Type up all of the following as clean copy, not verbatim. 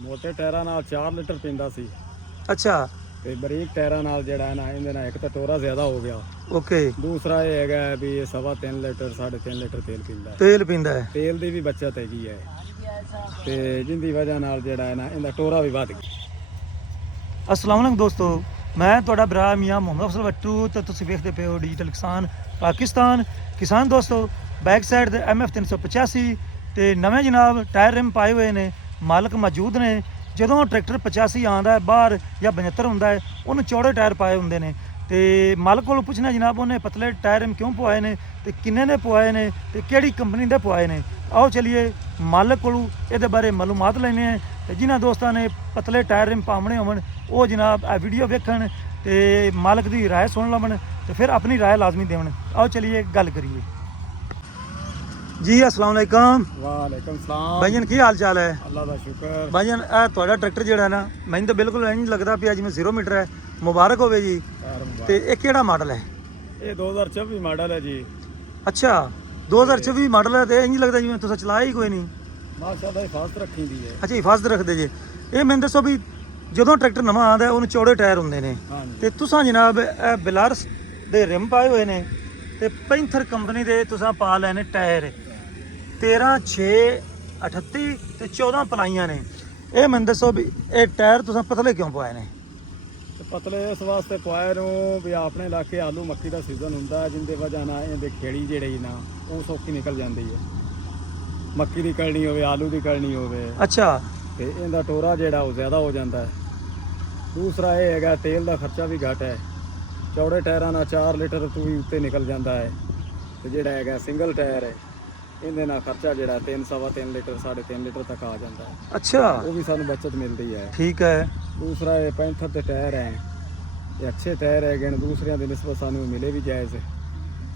ਮੋਟੇ ਟਾਇਰਾਂ ਨਾਲ 4 ਲੀਟਰ ਪੀਂਦਾ ਸੀ ਅੱਛਾ ਤੇ ਬਰੀਕ ਟਾਇਰਾਂ ਨਾਲ ਜਿਹੜਾ ਹੈ ਨਾ ਇਹਦੇ ਨਾਲ ਇੱਕ ਤਾਂ ਟੋਰਾ ਜ਼ਿਆਦਾ ਹੋ ਗਿਆ। ਓਕੇ। ਦੂਸਰਾ ਇਹ ਹੈਗਾ ਵੀ ਇਹ 3.5 ਲੀਟਰ 3.5 ਲੀਟਰ ਤੇਲ ਪੀਂਦਾ ਹੈ। ਤੇਲ ਪੀਂਦਾ ਹੈ। ਤੇਲ ਦੀ ਵੀ ਬਚਤ ਹੈਗੀ ਹੈ ਤੇ ਜਿੰਦੀ ਵਜ੍ਹਾ ਨਾਲ ਜਿਹੜਾ ਹੈ ਨਾ ਇਹਦਾ ਟੋਰਾ ਵੀ ਵੱਧ ਗਿਆ। ਅਸਲਾਮ ਅਲੈਕੁਮ ਦੋਸਤੋ, ਮੈਂ ਤੁਹਾਡਾ ਭਰਾ ਮੀਆਂ ਮੁਹੰਮਦ ਅਫਜ਼ਲ ਵੱਟੂ ਤੇ ਤੁਸੀਂ ਵੇਖਦੇ ਪਏ ਹੋ ਡਿਜੀਟਲ ਕਿਸਾਨ ਕਿਸਾਨ ਦੋਸਤੋ, ਬੈਕ ਸਾਈਡ ਦੇ MF 385 ਤੇ ਨਵੇਂ ਜਨਾਬ ਟਾਇਰ ਰਿਮ ਪਾਏ ਹੋਏ ਨੇ, ਮਾਲਕ ਮੌਜੂਦ ਨੇ। ਜਦੋਂ ਟਰੈਕਟਰ 85 ਆਉਂਦਾ ਹੈ ਬਾਹਰ ਜਾਂ 72 ਹੁੰਦਾ ਹੈ, ਉਹਨੂੰ ਚੌੜੇ ਟਾਇਰ ਪਾਏ ਹੁੰਦੇ ਨੇ ਤੇ ਮਾਲਕ ਕੋਲ ਪੁੱਛਣਾ ਜਨਾਬ ਉਹਨੇ ਪਤਲੇ ਟਾਇਰ ਰਿਮ ਕਿਉਂ ਪਵਾਏ ਨੇ ਤੇ ਕਿੰਨੇ ਦੇ ਪਵਾਏ ਨੇ ਤੇ ਕਿਹੜੀ ਕੰਪਨੀ ਦੇ ਪਵਾਏ ਨੇ। ਆਓ ਚਲੀਏ ਮਾਲਕ ਕੋਲੋਂ ਇਹਦੇ ਬਾਰੇ ਮਾਲੂਮਾਤ ਲੈਣੇ ਆ ਤੇ ਜਿਨ੍ਹਾਂ ਦੋਸਤਾਂ ਨੇ ਪਤਲੇ ਟਾਇਰ ਰਿਮ ਪਾਉਣੇ ਹੋਣ ਉਹ ਜਨਾਬ ਇਹ ਵੀਡੀਓ ਵੇਖਣ ਤੇ ਮਾਲਕ ਦੀ ਰਾਏ ਸੁਣ ਲਵਣ ਤੇ ਫਿਰ ਆਪਣੀ ਰਾਏ ਲਾਜ਼ਮੀ ਦੇਵਣ। ਆਓ ਚਲੀਏ ਗੱਲ ਕਰੀਏ ਜੀ। अस्सलाम वालेकुम। ਵਾਲੇਕਮ ਸਲਾਮ ਭਾਈਜਾਨ ਕੀ ਹਾਲ ਚਾਲ ਹੈ? ਅੱਲਾ ਦਾ ਸ਼ੁਕਰ। ਭਾਈਜਾਨ ਇਹ ਤੁਹਾਡਾ ਟਰੈਕਟਰ ਜਿਹੜਾ ਨਾ ਮੈਨੂੰ ਤਾਂ ਬਿਲਕੁਲ ਇੰਜ ਲੱਗਦਾ ਪਿਆ ਜਿਵੇਂ 0 ਮੀਟਰ ਹੈ। ਮੁਬਾਰਕ ਹੋਵੇ ਜੀ। ਤੇ ਇਹ ਕਿਹੜਾ ਮਾਡਲ ਹੈ? ਇਹ 2024 ਮਾਡਲ ਹੈ ਜੀ। ਅੱਛਾ 2024 ਮਾਡਲ ਹੈ ਤੇ ਇੰਜ ਲੱਗਦਾ ਜਿਵੇਂ ਤੁਸੀਂ ਚਲਾਇਆ ਹੀ ਕੋਈ ਨਹੀਂ। ਮਾਸ਼ਾਅੱਲਾ ਹਿਫਾਜ਼ਤ ਰੱਖੀ ਦੀ ਹੈ। ਅੱਛਾ ਹਿਫਾਜ਼ਤ ਰੱਖਦੇ ਜੇ। ਇਹ ਮੈਨੂੰ ਦੱਸੋ ਵੀ ਜਦੋਂ ਟਰੈਕਟਰ ਨਵਾਂ ਆਉਂਦਾ ਉਹਨੂੰ ਚੌੜੇ ਟਾਇਰ ਹੁੰਦੇ ਨੇ ਤੇ ਤੁਸੀਂ ਜਨਾਬ ਇਹ ਬਿਲਾਰਸ ਦੇ ਰਿਮ ਪਾਏ ਹੋਏ ਨੇ ਤੇ ਪੈਂਥਰ ਕੰਪਨੀ ਦੇ ਤੁਸੀਂ ਪਾ ਲੈਣੇ ਟਾਇਰ 13 6 38 ਤੇ 14 ਪਲਾਈਆਂ ਨੇ। ਇਹ ਮੈਨੂੰ ਦੱਸੋ ਵੀ ਇਹ ਟਾਇਰ ਤੁਸੀਂ ਪਤਲੇ ਕਿਉਂ ਪਵਾਏ ਨੇ? ਤੇ ਪਤਲੇ ਇਸ ਵਾਸਤੇ ਪਵਾਏ ਨੂੰ ਵੀ ਆਪਣੇ ਇਲਾਕੇ ਆਲੂ ਮੱਕੀ ਦਾ ਸੀਜ਼ਨ ਹੁੰਦਾ ਜਿੰਦੇ ਵਜ੍ਹਾ ਨਾਲ ਇਹਦੇ ਖੇੜੀ ਜਿਹੜੀ ਨਾ ਉਹ ਸੌਖੀ ਨਿਕਲ ਜਾਂਦੀ ਹੈ। ਮੱਕੀ ਦੀ ਕਲਣੀ ਹੋਵੇ, ਆਲੂ ਦੀ ਕਲਣੀ ਹੋਵੇ। ਅੱਛਾ। ਤੇ ਇਹਦਾ ਟੋਰਾ ਜਿਹੜਾ ਉਹ ਜ਼ਿਆਦਾ ਹੋ ਜਾਂਦਾ ਹੈ। ਦੂਸਰਾ ਇਹ ਹੈਗਾ ਤੇਲ ਦਾ ਖਰਚਾ ਵੀ ਘੱਟ ਹੈ। ਚੌੜੇ ਟਾਇਰਾਂ ਨਾਲ 4 ਲੀਟਰ ਤੋਂ ਵੀ ਉੱਤੇ ਨਿਕਲ ਜਾਂਦਾ ਹੈ ਤੇ ਜਿਹੜਾ ਹੈਗਾ ਸਿੰਗਲ ਟਾਇਰ ਹੈ ਇਹਦੇ ਨਾਲ ਖਰਚਾ ਜਿਹੜਾ 3.5 ਲੀਟਰ 3.5 ਲੀਟਰ ਤੱਕ ਆ ਜਾਂਦਾ ਹੈ। ਅੱਛਾ ਉਹ ਵੀ ਸਾਨੂੰ ਬਚਤ ਮਿਲਦੀ ਹੈ। ਠੀਕ ਹੈ। ਦੂਸਰਾ ਇਹ ਪੈਂਥਰ ਦੇ ਟਾਇਰ ਹੈ, ਇਹ ਅੱਛੇ ਟਾਇਰ ਹੈਗੇ ਨੇ, ਦੂਸਰਿਆਂ ਦੇ ਨਿਸਬਤ ਸਾਨੂੰ ਮਿਲੇ ਵੀ ਜਾਇਜ਼।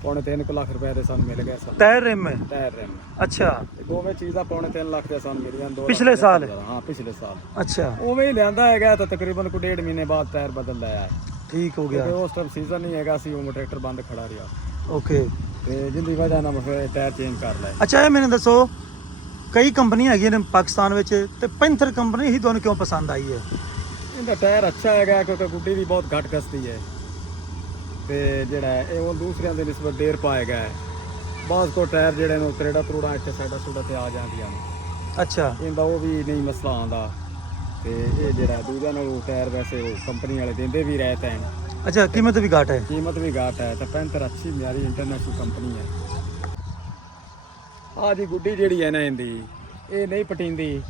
3.5 ਲੱਖ ਰੁਪਏ ਦੇ ਸਾਨੂੰ ਮਿਲ ਗਿਆ ਸਾਨੂੰ ਟਾਇਰ ਰਿਮ ਹੈ। Tyre rim. ਅੱਛਾ। ਦੋਵੇਂ ਚੀਜ਼ਾਂ 3.5 ਲੱਖ ਦੇ ਸਾਨੂੰ ਮਿਲੀਆਂ। ਪਿਛਲੇ ਸਾਲ? ਹਾਂ ਪਿਛਲੇ ਸਾਲ। ਅੱਛਾ। ਉਵੇਂ ਹੀ ਲਿਆਂਦਾ ਹੈਗਾ ਤਾਂ ਤਕਰੀਬਨ ਕੋਈ 1.5 ਮਹੀਨੇ ਬਾਅਦ ਟਾਇਰ ਬਦਲ ਲਿਆ ਹੈ। ਠੀਕ ਹੋ ਗਿਆ। ਉਸ ਟਾਈਮ ਸੀਜ਼ਨ ਨਹੀਂ ਹੈਗਾ ਸੀ, ਉਹ ਟਰੈਕਟਰ ਬੰਦ ਖੜਾ ਰਿਹਾ ਓਕੇ। ਤੇ ਜਿੰਦੀ ਵਜ੍ਹਾ ਨਾਲ ਫਿਰ ਟਾਇਰ ਚੇਂਜ ਕਰ ਲਏ। ਅੱਛਾ ਇਹ ਮੈਨੂੰ ਦੱਸੋ ਕਈ ਕੰਪਨੀਆਂ ਹੈਗੀਆਂ ਨੇ ਪਾਕਿਸਤਾਨ ਵਿੱਚ ਤੇ ਪੈਂਥਰ ਕੰਪਨੀ ਹੀ ਤੁਹਾਨੂੰ ਕਿਉਂ ਪਸੰਦ ਆਈ ਹੈ? ਇਹਦਾ ਟਾਇਰ ਅੱਛਾ ਹੈਗਾ ਕਿਉਂਕਿ ਗੁੱਡੀ ਵੀ ਬਹੁਤ ਘੱਟ ਕੱਸਦੀ ਹੈ ਤੇ ਜਿਹੜਾ ਇਹ ਉਹ ਦੂਸਰਿਆਂ ਦੇ ਨਿਸਬਤ ਦੇਰ ਪਾਏਗਾ ਹੈ। ਬਾਅਦ ਕੋ ਟਾਇਰ ਜਿਹੜੇ ਨੇ ਤਰੇੜਾ ਤਰੂੜਾ ਇੱਥੇ ਸਾਈਡਾਂ ਸੂਡਾਂ ਤੇ ਆ ਜਾਂਦੀਆਂ ਨੇ। ਅੱਛਾ। ਇਹਦਾ ਉਹ ਵੀ ਨਹੀਂ ਮਸਲਾ ਆਉਂਦਾ ਤੇ ਇਹ ਜਿਹੜਾ ਦੂਜਿਆਂ ਨਾਲੋਂ ਟਾਇਰ ਵੈਸੇ ਉਹ ਕੰਪਨੀ ਵਾਲੇ ਦਿੰਦੇ ਵੀ ਰਹਿਤ ਹੈ। ਅੱਛਾ ਕੀਮਤ ਵੀ ਘੱਟ ਹੈ। ਕੀਮਤ ਵੀ ਘੱਟ ਹੈ ਤੇ ਪੈਂਥਰ ਅੱਛੀ ਮਿਆਰੀ ਇੰਟਰਨੈਸ਼ਨਲ ਕੰਪਨੀ ਹੈ। ਆਹ ਜੀ ਗੁੱਡੀ ਜਿਹੜੀ ਹੈ ਨਾ ਇਹਦੀ ਇਹ ਨਹੀਂ ਪਟੀਂਦੀ।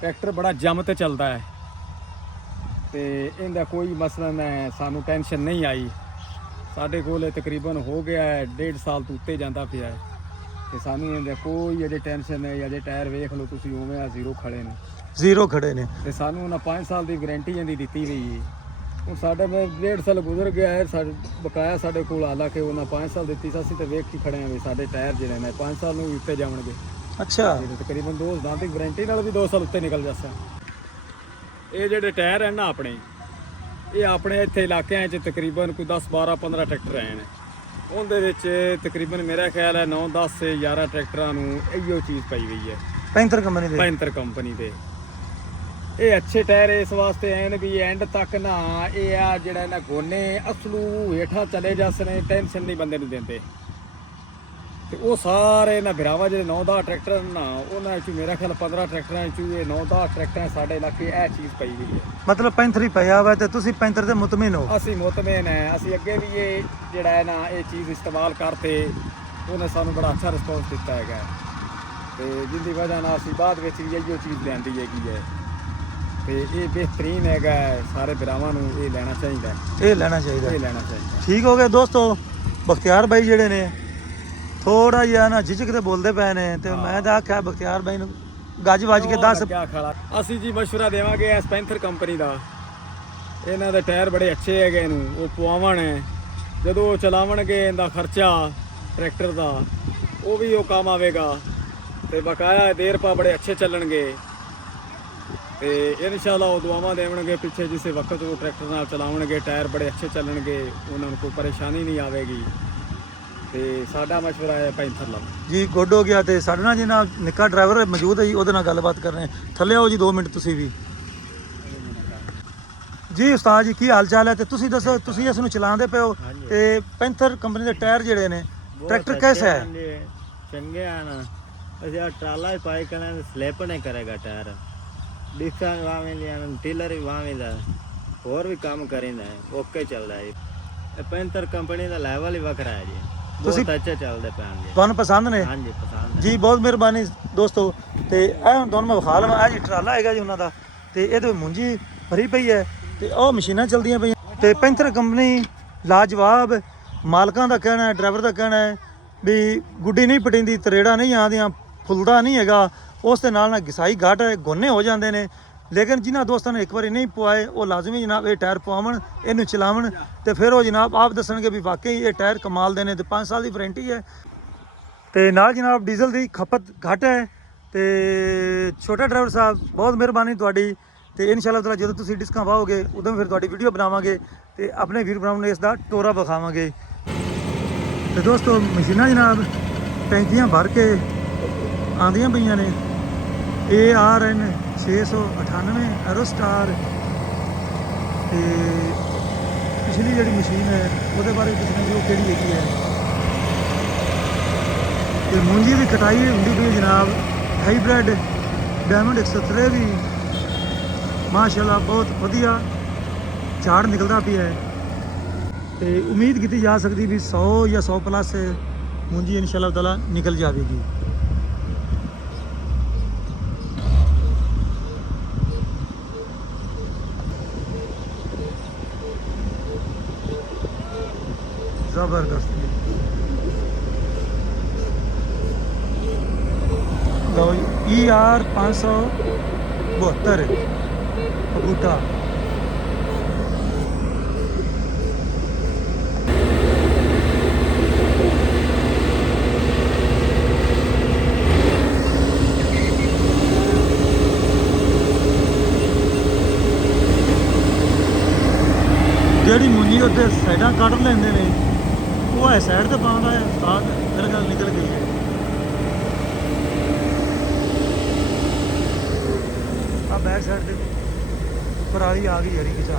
ਟਰੈਕਟਰ ਬੜਾ ਜੰਮ ਤੇ ਚੱਲਦਾ ਹੈ ਤੇ ਇਹਦਾ ਕੋਈ ਮਸਲਾ ਨਹੀਂ, ਸਾਨੂੰ ਟੈਨਸ਼ਨ ਨਹੀਂ ਆਈ। ਸਾਡੇ ਕੋਲ ਤਕਰੀਬਨ ਹੋ ਗਿਆ ਹੈ 1.5 ਸਾਲ ਤੋਂ ਉੱਤੇ ਜਾਂਦਾ ਪਿਆ ਹੈ ਤੇ ਸਾਨੂੰ ਇਹਦਾ ਕੋਈ ਅਜੇ ਟੈਨਸ਼ਨ ਨਹੀਂ। ਅਜੇ ਟਾਇਰ ਵੇਖ ਲਓ ਤੁਸੀਂ ਉਵੇਂ ਆ ਜ਼ੀਰੋ ਖੜੇ ਨੇ। ਜ਼ੀਰੋ ਖੜੇ ਨੇ ਤੇ ਸਾਨੂੰ ਉਹਨਾਂ 5 ਸਾਲ ਦੀ ਗਾਰੰਟੀ ਇਹਦੀ ਦਿੱਤੀ ਗਈ ਹੈ। ਹੁਣ ਸਾਡਾ ਮੈਂ 1.5 ਸਾਲ ਗੁਜ਼ਰ ਗਿਆ ਹੈ, ਸਾਡੇ ਬਕਾਇਆ ਸਾਡੇ ਕੋਲ। ਹਾਲਾਂਕਿ ਉਹਨਾਂ 5 ਸਾਲ ਦਿੱਤੀ ਸੀ, ਅਸੀਂ ਤੇ ਵੇਖ ਕੇ ਖੜੇ ਹਾਂ ਵੀ ਸਾਡੇ ਟਾਇਰ ਜਿਹੜੇ ਨੇ 5 ਸਾਲ ਨੂੰ ਵੀ ਉੱਤੇ ਜਾਣਗੇ। ਅੱਛਾ। ਤਕਰੀਬਨ 2 ਸਾਲ ਦੀ ਗਾਰੰਟੀ ਨਾਲ ਵੀ 2 ਸਾਲ ਉੱਤੇ ਨਿਕਲ ਜਾਂਦਾ। ਇਹ ਜਿਹੜੇ ਟਾਇਰ ਹਨ ਨਾ ਆਪਣੇ, ਇਹ ਆਪਣੇ ਇੱਥੇ ਇਲਾਕਿਆਂ 'ਚ ਤਕਰੀਬਨ ਕੋਈ 10 12 15 ਟਰੈਕਟਰ ਆਏ ਨੇ। ਉਹਦੇ ਵਿੱਚ ਤਕਰੀਬਨ ਮੇਰਾ ਖਿਆਲ ਹੈ 9 10 11 ਟਰੈਕਟਰਾਂ ਨੂੰ ਇਹੋ ਚੀਜ਼ ਪਾਈ ਗਈ ਹੈ ਪੈਂਥਰ ਕੰਪਨੀ ਦੇ। ਪੈਂਥਰ ਕੰਪਨੀ ਦੇ ਇਹ ਅੱਛੇ ਟਾਇਰ ਇਸ ਵਾਸਤੇ ਆਏ ਨੇ ਵੀ ਐਂਡ ਤੱਕ ਨਾ ਇਹ ਆ ਜਿਹੜਾ ਇਹਨਾਂ ਗੋਨੇ ਅਸਲੂ ਹੇਠਾਂ ਚਲੇ ਜਾਸਨੇ, ਟੈਨਸ਼ਨ ਨਹੀਂ ਬੰਦੇ ਨੂੰ ਦਿੰਦੇ। ਤੇ ਉਹ ਸਾਰੇ ਇਹਨਾਂ ਭਰਾਵਾਂ ਜਿਹੜੇ 9-10 ਟਰੈਕਟਰ ਨਾ ਉਹਨਾਂ ਵਿੱਚ ਮੇਰਾ ਖਿਆਲ 15 ਟਰੈਕਟਰਾਂ ਵਿੱਚ ਇਹ 9-10 ਟਰੈਕਟਰਾਂ ਸਾਡੇ ਇਲਾਕੇ ਇਹ ਚੀਜ਼ ਪਈ ਗਈ ਹੈ। ਮਤਲਬ ਪੈਂਥਰ ਹੀ ਪਿਆ ਵਾ ਤੇ ਤੁਸੀਂ ਪੈਂਥਰ ਤੇ ਮੁਤਮਿਨ ਹੋ? ਅਸੀਂ ਮੁਤਮਿਨ ਹੈ। ਅਸੀਂ ਅੱਗੇ ਵੀ ਇਹ ਜਿਹੜਾ ਹੈ ਨਾ ਇਹ ਚੀਜ਼ ਇਸਤੇਮਾਲ ਕਰਤੇ, ਉਹਨੇ ਸਾਨੂੰ ਬੜਾ ਅੱਛਾ ਰਿਸਪੌਂਸ ਦਿੱਤਾ ਹੈਗਾ ਤੇ ਜਿੰਦੀ ਵਜ੍ਹਾ ਨਾਲ ਅਸੀਂ ਬਾਅਦ ਵਿੱਚ ਵੀ ਇਹੋ ਚੀਜ਼ ਲਿਆਂਦੀ ਹੈਗੀ ਹੈ ਤੇ ਇਹ ਬਿਹਤਰੀਨ ਹੈਗਾ। ਸਾਰੇ ਭਰਾਵਾਂ ਨੂੰ ਇਹ ਲੈਣਾ ਚਾਹੀਦਾ। ਇਹ ਲੈਣਾ ਚਾਹੀਦਾ। ਇਹ ਲੈਣਾ ਚਾਹੀਦਾ। ਠੀਕ ਹੋ ਗਿਆ ਦੋਸਤੋ। ਬਖਤਿਆਰ ਬਾਈ ਜਿਹੜੇ ਨੇ ਥੋੜਾ ਜਿਹਾ ਨਾ ਝਿਜਕ ਤੇ ਬੋਲਦੇ ਪਏ ਨੇ ਤੇ ਮੈਂ ਤਾਂ ਆਖਿਆ ਬਖਤਿਆਰ ਬਾਈ ਨੂੰ ਗੱਜ ਵੱਜ ਕੇ ਦੱਸ। ਅਸੀਂ ਜੀ ਮਸ਼ਵਰਾ ਦੇਵਾਂਗੇ ਇਸ ਪੈਂਥਰ ਕੰਪਨੀ ਦਾ। ਇਹਨਾਂ ਦੇ ਟਾਇਰ ਬੜੇ ਅੱਛੇ ਹੈਗੇ ਇਹਨੂੰ ਉਹ ਪਵਾਵਣ ਜਦੋਂ ਉਹ ਚਲਾਵਣਗੇ ਇਹਦਾ ਖਰਚਾ ਟਰੈਕਟਰ ਦਾ ਉਹ ਵੀ ਉਹ ਕੰਮ ਆਵੇਗਾ ਤੇ ਬਕਾਇਆ ਦੇਰ ਪਾ ਬੜੇ ਅੱਛੇ ਚੱਲਣਗੇ ਤੇ ਇਨਸ਼ਾਅੱਲਾ ਉਹ ਦੁਆਵਾਂ ਦੇਵਣਗੇ ਪਿੱਛੇ ਜਿਸੇ ਵਕਤ ਉਹ ਟਰੈਕਟਰ ਨਾਲ ਚਲਾਵਣਗੇ ਟਾਇਰ ਬੜੇ ਅੱਛੇ ਚੱਲਣਗੇ, ਉਹਨਾਂ ਨੂੰ ਕੋਈ ਪਰੇਸ਼ਾਨੀ ਨਹੀਂ ਆਵੇਗੀ ਤੇ ਸਾਡਾ ਮਸ਼ਵਰਾ ਹੈ ਪੈਂਥਰ ਲਓ। ਜੀ ਗੁੱਡ ਹੋ ਗਿਆ। ਤੇ ਸਾਡੇ ਨਾਲ ਜੀ ਨਾਲ ਨਿੱਕਾ ਡਰਾਈਵਰ ਮੌਜੂਦ ਹੈ ਜੀ, ਉਹਦੇ ਨਾਲ ਗੱਲਬਾਤ ਕਰ ਰਹੇ ਹਾਂ। ਥੱਲੇ ਆਓ ਜੀ 2 ਮਿੰਟ ਤੁਸੀਂ ਵੀ। ਜੀ ਉਸਤਾਦ ਜੀ ਕੀ ਹਾਲ ਚਾਲ ਹੈ? ਤੇ ਤੁਸੀਂ ਦੱਸੋ, ਤੁਸੀਂ ਇਸ ਨੂੰ ਚਲਾਉਂਦੇ ਪਏ ਹੋ ਤੇ ਪੈਂਥਰ ਕੰਪਨੀ ਦੇ ਟਾਇਰ ਜਿਹੜੇ ਨੇ ट्रैक्टर कैसा है? चंगे आना ऐसे ट्राला पाई करना स्लैप नहीं करेगा टायर डिस्का वावे लिया टीलर भी वावे दा और भी काम करेंदा है ओके चलदा है। ये पेंटर कंपनी दा लेवल ही वखरा है जी, बहुत अच्छा चलदा पैन जी। ਤੁਹਾਨੂੰ ਪਸੰਦ ਨੇ? हां जी पसंद है ਜੀ ਬਹੁਤ ਮਿਹਰਬਾਨੀ ਦੋਸਤੋ। ਤੇ ਇਹ ਹੁਣ ਤੁਹਾਨੂੰ ਮੈਂ ਵਿਖਾ ਲਵਾਂ, ਇਹ ਜੀ ਟਰਾਲਾ ਹੈਗਾ ਜੀ ਉਹਨਾਂ ਦਾ, ਤੇ ਇਹਦੇ ਮੁੰਜੀ ਭਰੀ ਪਈ ਹੈ ਤੇ ਉਹ ਮਸ਼ੀਨਾਂ ਚਲਦੀਆਂ ਪਈਆਂ। ਤੇ ਪੈਂਥਰ ਕੰਪਨੀ ਲਾਜਵਾਬ, ਮਾਲਕਾਂ ਦਾ ਕਹਿਣਾ ਹੈ, ਡਰਾਈਵਰ ਦਾ ਕਹਿਣਾ ਹੈ ਵੀ ਗੁੱਡੀ ਨਹੀਂ ਪਟਿੰਦੀ, ਤਰੇੜਾ ਨਹੀਂ ਆਉਂਦੀਆਂ, ਫੁੱਲਦਾ ਨਹੀਂ ਹੈਗਾ, ਉਸ ਦੇ ਨਾਲ ਘਿਸਾਈ ਘਾਟ ਹੈ, ਗੋਨੇ ਹੋ ਜਾਂਦੇ ਨੇ। ਲੇਕਿਨ ਜਿਨ੍ਹਾਂ ਦੋਸਤਾਂ ਨੇ ਇੱਕ ਵਾਰੀ ਨਹੀਂ ਪਵਾਏ ਉਹ ਲਾਜ਼ਮੀ ਜਨਾਬ ਇਹ ਟਾਇਰ ਪਵਾਉਣ, ਇਹਨੂੰ ਚਲਾਵਣ ਤੇ ਫਿਰ ਉਹ ਜਨਾਬ ਆਪ ਦੱਸਣਗੇ ਵੀ ਵਾਕਈ ਇਹ ਟਾਇਰ ਕਮਾਲ ਦੇ ਨੇ। ਤੇ 5 ਸਾਲ ਦੀ ਵਾਰੰਟੀ ਹੈ ਤੇ ਨਾਲ ਜਨਾਬ ਡੀਜ਼ਲ ਦੀ ਖਪਤ ਘੱਟ ਹੈ। ਤੇ ਛੋਟਾ ਡਰਾਈਵਰ ਸਾਹਿਬ ਬਹੁਤ ਮਿਹਰਬਾਨੀ ਤੁਹਾਡੀ। ਤੇ ਇਨਸ਼ਾ ਅੱਲਾਹ ਤਾਲਾ ਜਦੋਂ ਤੁਸੀਂ ਡਿਸਕਾਂ ਪਾਓਗੇ ਉਦੋਂ ਫਿਰ ਤੁਹਾਡੀ ਵੀਡੀਓ ਬਣਾਵਾਂਗੇ ਤੇ ਆਪਣੇ ਵੀਰ ਭਰਾਵਾਂ ਨੂੰ ਇਸ ਦਾ ਟੋਰਾ ਵਿਖਾਵਾਂਗੇ। ਤੇ ਦੋਸਤੋ ਮਸ਼ੀਨਾਂ ਜਨਾਬ ਟੈਂਕੀਆਂ ਭਰ ਕੇ ਆਉਂਦੀਆਂ ਪਈਆਂ ਨੇ। ARN 698 ਐਰੋਸਟਾਰ। ਤੇ ਪਿਛਲੀ ਜਿਹੜੀ ਮਸ਼ੀਨ ਹੈ ਉਹਦੇ ਬਾਰੇ ਦੱਸਣਾ ਜੀ ਉਹ ਕਿਹੜੀ ਹੈਗੀ ਹੈ। ਤੇ ਮੂੰਜੀ ਦੀ ਕਟਾਈ ਹੁੰਦੀ ਪਈ ਜਨਾਬ ਹਾਈਬ੍ਰਿਡ ਡਾਇਮੰਡ 103 ਵੀ ਮਾਸ਼ਾਅੱਲਾ ਬਹੁਤ ਵਧੀਆ ਝਾੜ ਨਿਕਲਦਾ ਪਿਆ ਹੈ। ਤੇ ਉਮੀਦ ਕੀਤੀ ਜਾ ਸਕਦੀ ਵੀ 100 ਜਾਂ 100 ਪਲੱਸ ਮੂੰਜੀ ਇਨਸ਼ਾ ਅੱਲਾਹ ਤਾਲਾ ਨਿਕਲ ਜਾਵੇਗੀ। ਜ਼ਬਰਦਸਤ ਲਓ ER 572 ਬੂਟਾ। ਜਿਹੜੀ ਮੁੰਜੀ ਉੱਤੇ ਸਾਈਡਾਂ ਕੱਢ ਲੈਂਦੇ ਨੇ ਉਹ ਹੈ ਸਾਈਡ ਤੇ ਪਾਉਂਦਾ ਹੈ, ਸਾਗ ਮੇਰੇ ਨਾਲ ਨਿਕਲ ਗਈ ਹੈ। ਆ ਬੈਕ ਸਾਈਡ ਤੇ ਪਰਾਲੀ ਆ ਗਈ ਯਾਰੀ ਕਿਚਾ।